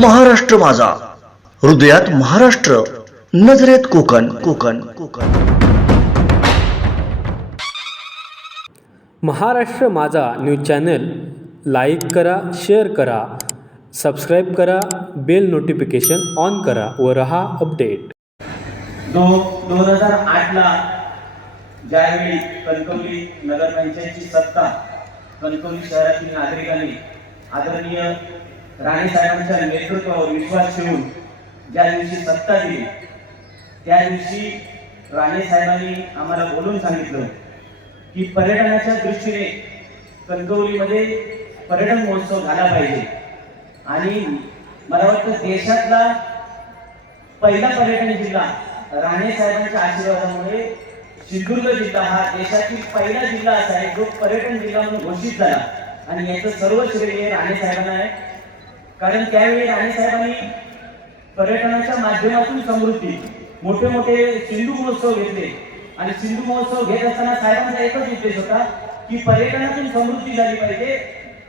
महाराष्ट्र माझा. हृदयात महाराष्ट्र नजरेत Konkan Konkan Konkan. Maharashtra Majha news channel like करा शेअर करा सबस्क्राईब करा बेल नोटिफिकेशन ऑन करा व रहा अपडेट. दो दोन हजार आठला ज्यावेळी कणकवली नगरपंचायतची सत्ता कणकवली शहरातील नागरिकांनी आदरणीय राणे साहेबांच्या नेतृत्वावर विश्वास ठेवून ज्या दिवशी सत्ता दिली त्या दिवशी राणे साहेबांनी आम्हाला बोलून सांगितलं की पर्यटनाच्या दृष्टीने कणकवलीमध्ये पर्यटन महोत्सव झाला पाहिजे. आणि मला वाटतं देशातला पहिला पर्यटन जिल्हा राणे साहेबांच्या आशीर्वादामुळे सिंधुदुर्ग जिल्हा हा देशातील पहिला जिल्हा असा आहे जो पर्यटन जिल्हा म्हणून घोषित झाला. आणि याचं सर्व श्रेय राणे साहेबांना आहे. कारण त्यावेळी राणे साहेबांनी पर्यटनाच्या माध्यमातून समृद्धी मोठे मोठे सिंधू महोत्सव घेतले. आणि सिंधू महोत्सव घेत असताना साहेबांचा एकच उद्देश होता की पर्यटनातून समृद्धी झाली पाहिजे.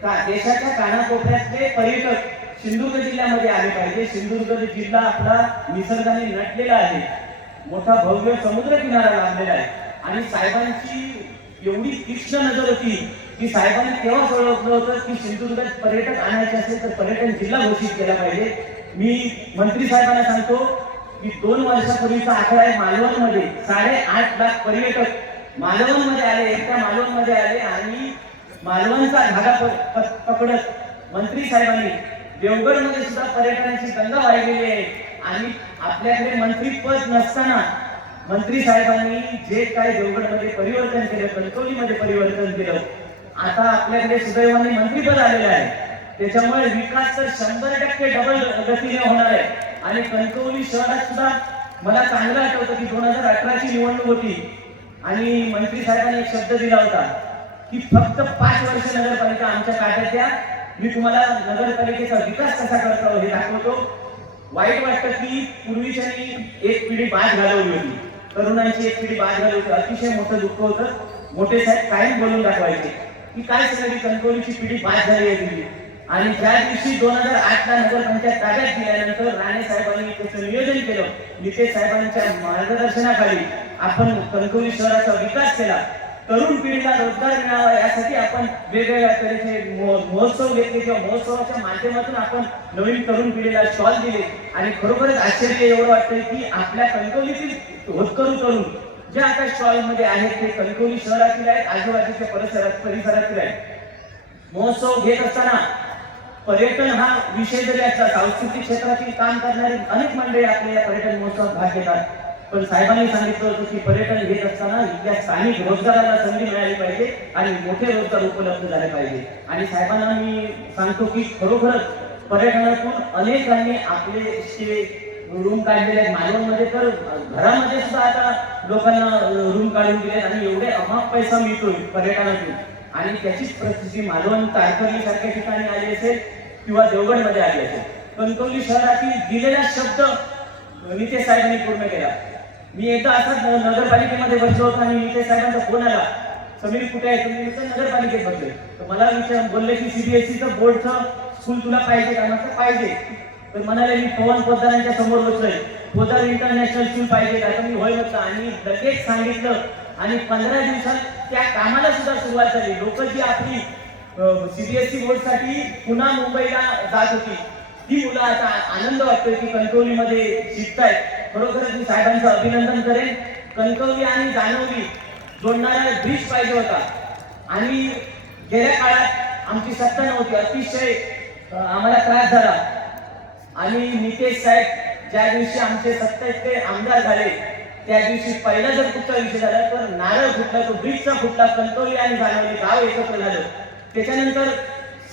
का देशाच्या कानाकोपऱ्यातले पर्यटक सिंधुदुर्ग जिल्ह्यामध्ये आले पाहिजे. सिंधुदुर्ग जिल्हा आपला निसर्गाने नटलेला आहे. मोठा भव्य समुद्र किनारा लाभलेला आहे. आणि साहेबांची एवढी तीक्ष्ण नजर होती की साहेबांनी तेव्हाच ओळखलं होतं की सिंधुदुर्गात पर्यटक आणायचे असेल तर पर्यटन जिल्हा घोषित केला पाहिजे? मी मंत्री साहेबांना सांगतो की दोन वर्षापूर्वीचा आकडा आहे मालवणमध्ये. साडेआठ लाख पर्यटक मालवणमध्ये आले एकट्या मालवणमध्ये आले आणि मालवणचा धागा प- पकडत मंत्री साहेबांनी देवगडमध्ये सुद्धा पर्यटनाची गंगा वाहिलेली आहे. आणि आपल्याकडे मंत्रीपद नसताना मंत्री साहेबांनी जे काय देवगडमध्ये परिवर्तन केलं कणकवलीमध्ये परिवर्तन केलं आता आपल्याकडे सुदैवाने मंत्रीपद आलेलं आहे. त्याच्यामुळे विकास तर शंभर टक्के डबल गतीने होणार आहे. आणि कणकवली शहरात सुद्धा मला चांगलं आठवतं की दोन हजार अठराची निवडणूक होती. आणि मंत्री साहेबांनी एक शब्द दिला होता की फक्त पाच वर्ष नगरपालिका आमच्या काट्यात द्या. मी तुम्हाला नगरपालिकेचा विकास कसा करता हे दाखवतो. वाईट वाटतं की पूर्वीच्यानी एक पिढी बाद घालवली होती. तरुणांची एक पिढी बाद घालवली होती. अतिशय मोठं दुःख होतं. मोठे साहेब कायम बोलून दाखवायचे. की काय सगळी कणकवलीची पिढी बाद झाली आहे आणि ज्या दिवशी दोन हजार आठ ला नगरपंचायत ताब्यात दिल्यानंतर राणे साहेबांनी त्याचं नियोजन केलं नितेश साहेबांच्या मार्गदर्शनाखाली आपण कणकवली शहराचा विकास केला. तरुण पिढीला रोजगार मिळावा यासाठी आपण वेगवेगळ्या तऱ्हेचे महोत्सव घेतले किंवा महोत्सवाच्या माध्यमातून आपण नवीन तरुण पिढीला स्टॉल दिले. आणि खरोखरच आश्चर्य एवढं वाटतंय की आपल्या कणकवलीतील होतकरू तरुण जे आता स्टॉलमध्ये आहेत ते कणकवली शहरातील आहेत आजूबाजूच्या परिसरात परिसरातील आहेत. महोत्सव घेत असताना पर्यटन हा विषय जरी असला सांस्कृतिक क्षेत्रातील काम करणारी अनेक मंडळी आपल्या या पर्यटन महोत्सवात भाग घेतात. पण साहेबांनी सांगितलं होतं की पर्यटन घेत असताना इथल्या स्थानिक रोजगाराला संधी मिळाली पाहिजे आणि मोठे रोजगार उपलब्ध झाले पाहिजे. आणि साहेबांना मी सांगतो की खरोखरच पर्यटनातून अनेकांनी आपले रूम काढलेले आहेत. माझ्यामध्ये तर घरामध्ये सुद्धा आता लोकांना रूम काढून दिले आणि एवढे अमाप पैसा मिळतोय पर्यटनातून. आणि त्याचीच परिस्थिती मालवण तारकर्ली सारख्या ठिकाणी आली असेल किंवा देवगडमध्ये आली असेल. कणकवली शहरातील दिलेला शब्द नितेश साहेबांनी पूर्ण केला. मी एकदा असाच नगरपालिकेमध्ये बसलो होतो आणि नितेश साहेबांचा फोन आला. समीर कुठे आहे? तुम्ही तर नगरपालिकेत बसले. तर मला विचार बोलले की सीबीएसईचं बोर्डचं स्कूल तुला पाहिजे का? म्हटलं पाहिजे. तर म्हणाले मी पवन पोद्दारांच्या समोर बसलोय. पोद्दार इंटरनॅशनल स्कूल पाहिजे आता मी होय म्हटलं आणि लगेच सांगितलं. आणि पंधरा दिवसात त्या कामाला सुद्धा सुरुवात झाली. लोक जी आपली सीबीएसई बोर्डसाठी पुन्हा मुंबईला जात होती ती मुलं आता आनंद वाटतोय की कणकवलीमध्ये शिकतायत. खरोखरच मी साहेबांचं अभिनंदन करेन. कणकवली आणि जाणवली जोडणारा ब्रिज पाहिजे होता. आणि गेल्या काळात आमची सत्ता नव्हती. अतिशय आम्हाला त्रास झाला. आणि नितेश साहेब ज्या दिवशी आमचे सत्ताईसचे आमदार झाले त्या दिवशी पहिला जर कुठला विषय झाला तर नारळ फुटला तो ब्रिजचा फुटला कंटोली आणि जाणवली गाव एकत्र झालं. त्याच्यानंतर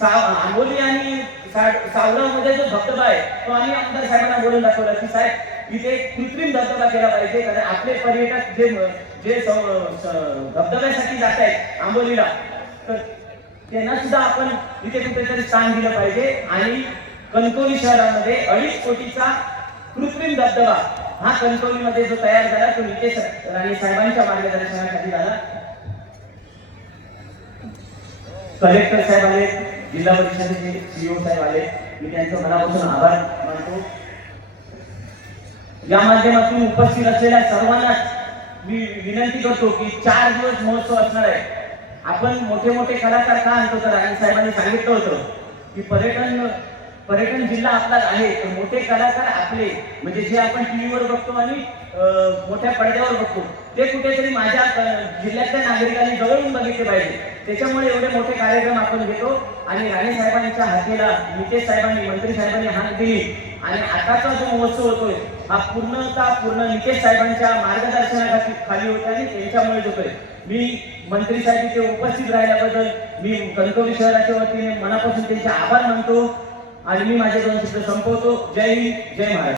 आंबोली आणि सावरामध्ये जो धबधबा आहे तो आम्ही आमदार साहेबांना बोलून दाखवला की साहेब इथे कृत्रिम धबधबा केला पाहिजे कारण आपले पर्यटक जे जे धबधब्यासाठी जात आहेत आंबोलीला तर त्यांना सुद्धा आपण इथे कुठेतरी स्थान दिलं पाहिजे आणि कणकवली शहरामध्ये अडीच कोटीचा कृत्रिम धबधबा हा कणकवलीमध्ये जो तयार झाला तो नितेश राणे साहेबांच्या मार्गदर्शनाखाली झाला. कलेक्टर साहेब आले जिल्हा परिषदेचे सीईओ साहेब आले. मी त्यांचं मनापासून आभार मानतो. या माध्यमातून उपस्थित असलेल्या सर्वांना मी विनंती करतो की चार दिवस महोत्सव असणार आहे. आपण मोठे मोठे कलाकार का आणतो? तर राणे साहेबांनी सांगितलं होतं की पर्यटन पर्यटन जिल्हा आपलाच आहे तर मोठे कलाकार आपले म्हणजे जे आपण टीव्हीवर बघतो आणि मोठ्या पडद्यावर बघतो ते कुठेतरी माझ्या जिल्ह्यातल्या नागरिकांनी जवळून बघितले पाहिजे. त्याच्यामुळे एवढे मोठे कार्यक्रम आपण घेतो आणि राणे साहेबांच्या हातीला नितेश साहेबांनी मंत्री साहेबांनी हात दिली. आणि आताचा जो महोत्सव होतोय हा पूर्णता पूर्ण नितेश साहेबांच्या मार्गदर्शनाखाली खाली होत आणि त्यांच्यामुळे होतोय. मी मंत्री साहेब इथे उपस्थित राहिल्याबद्दल मी कणकवली शहराच्या वतीने मनापासून त्यांचे आभार मानतो. आणि मी माझे दोन शब्द संपवतो. जय हिंद जय महाराष्ट्र.